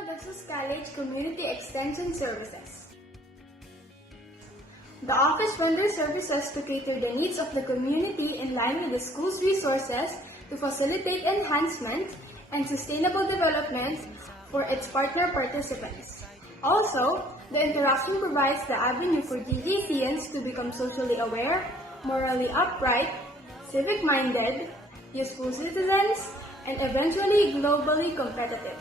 Central de Jesus College Community Extension Services. The office renders services to cater the needs of the community in line with the school's resources to facilitate enhancement and sustainable development for its partner participants. Also, the interaction provides the avenue for GJCians to become socially aware, morally upright, civic-minded, useful citizens, and eventually globally competitive.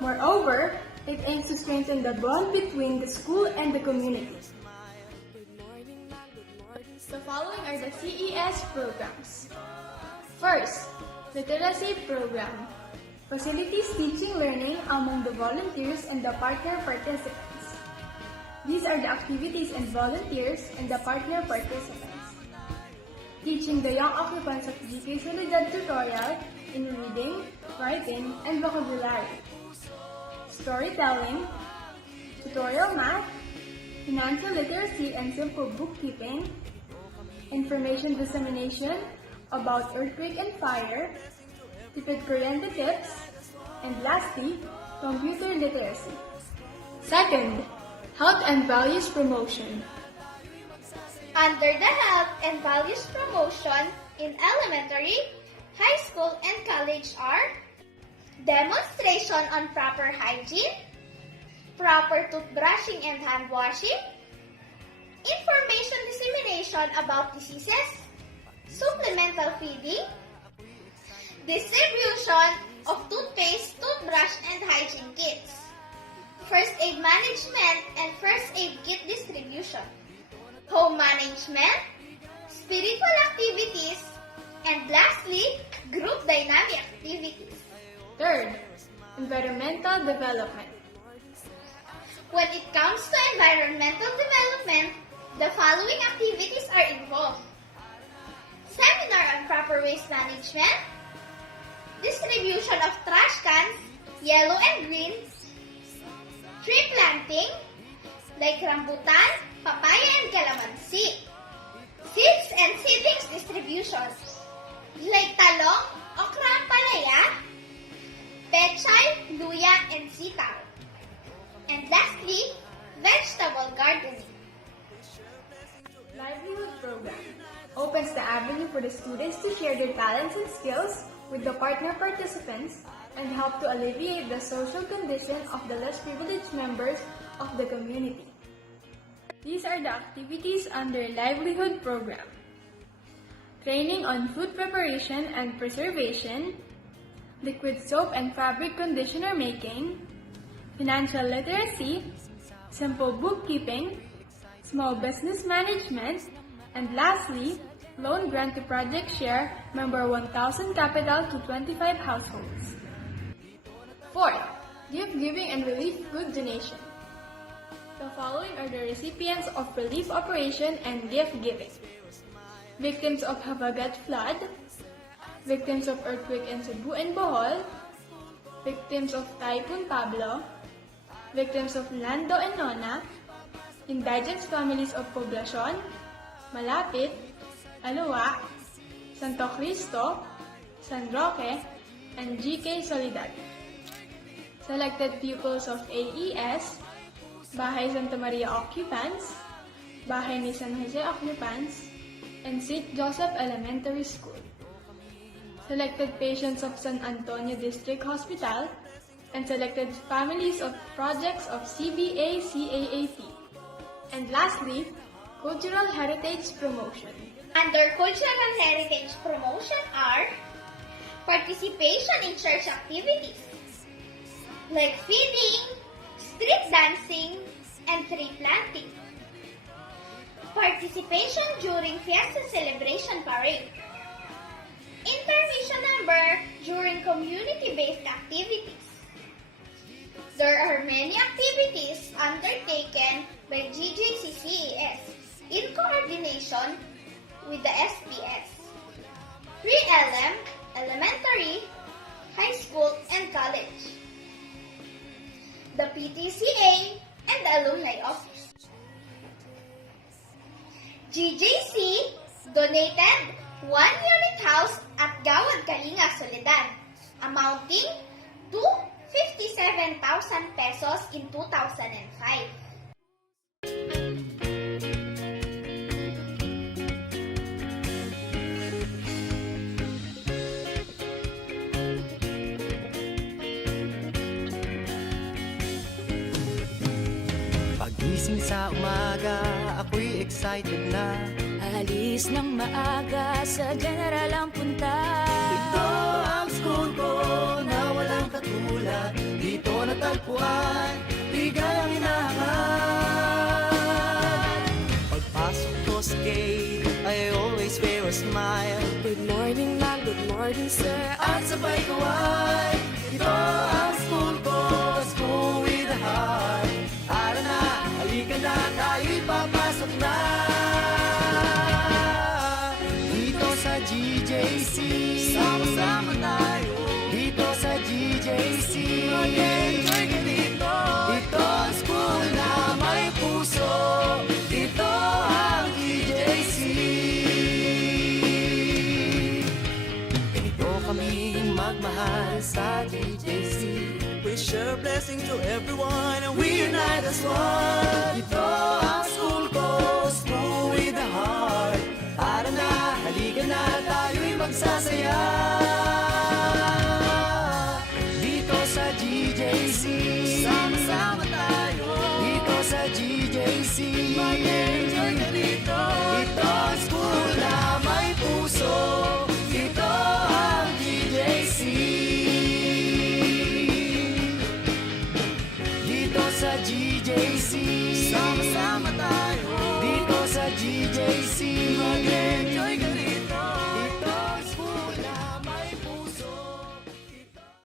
Moreover, it aims to strengthen the bond between the school and the community. The following are the CES programs. First, Literacy Program. Facilitates teaching learning among the volunteers and the partner participants. These are the activities and volunteers and the partner participants. Teaching the young occupants of GK Solidad tutorial in reading, writing, and vocabulary. Storytelling, tutorial math, financial literacy and simple bookkeeping, information dissemination about earthquake and fire, tipid kuryente tips, and lastly, computer literacy. Second, health and values promotion. Under the health and values promotion in elementary, high school, and college are demonstration on proper hygiene, proper toothbrushing and hand washing, information dissemination about diseases, supplemental feeding, distribution of toothpaste, toothbrush, and hygiene kits, first aid management and first aid kit distribution, home management, spiritual activities, and lastly, group dynamic activities. Third, environmental development. When it comes to environmental development, the following activities are involved: seminar on proper waste management, distribution of trash cans, yellow and green, tree planting, like rambutan, papaya, and calamansi, seeds and seedlings distribution, like talong, okra, and palaya, pechay, luya, and sitaw, and lastly, vegetable gardening. Livelihood Program opens the avenue for the students to share their talents and skills with the partner participants and help to alleviate the social condition of the less privileged members of the community. These are the activities under Livelihood Program. Training on food preparation and preservation, liquid soap and fabric conditioner making, financial literacy, simple bookkeeping, small business management, and lastly, loan grant to Project Share member 1,000 capital to 25 households. Fourth, gift giving and relief food donation. The following are the recipients of relief operation and gift giving: victims of Habagat flood, victims of earthquake in Cebu and Bohol, victims of Typhoon Pablo, victims of Lando and Nona, indigent families of Poblacion, Malapit, Aluwa, Santo Cristo, San Roque, and GK Solidad. Selected pupils of AES, Bahay Santa Maria Occupants, Bahay ni San Jose Occupants, and St. Joseph Elementary School. Selected patients of San Antonio District Hospital, and selected families of projects of CBA-CAAP. And lastly, Cultural Heritage Promotion. Under Cultural Heritage Promotion are participation in church activities, like feeding, street dancing, and tree planting. Participation during Fiesta Celebration Parade. Intermission number during community-based activities. There are many activities undertaken by GJCCES in coordination with the SPS, pre-LM, elementary, high school, and college, the PTCA, and the Alumni Office. GJC donated 1 unit house at Gawad Kalinga, Soledad, amounting to 57,000 pesos in 2005. Pagising sa umaga, ako'y excited na. Alis ng maaga, sa general ang punta. Ito ang school ko na walang katulad. Dito natagpuan, ligayang hinahangat. Pagpasok ko sa gate, I always wear a smile. Good morning ma'am, good morning sir. At sabay kaway, ito ang school ko, school with a heart. Tara na, halika na, tayo'y papasok na. Dito sa GJC, sama-sama tayo. Dito sa GJC, mag-enjoy ka dito. Ito ang school na may puso. Ito ang GJC. Ganito kaming magmahal sa GJC. We share blessing to everyone and we unite as one. Ito ang school ko, school with a heart. Tara na, halika na, tayo'y magsasaya. Dito sa GJC, sama-sama tayo. Dito sa GJC, mag-enjoy ka dito. Ito ang school na may puso. Ito ang GJC. Dito sa GJC.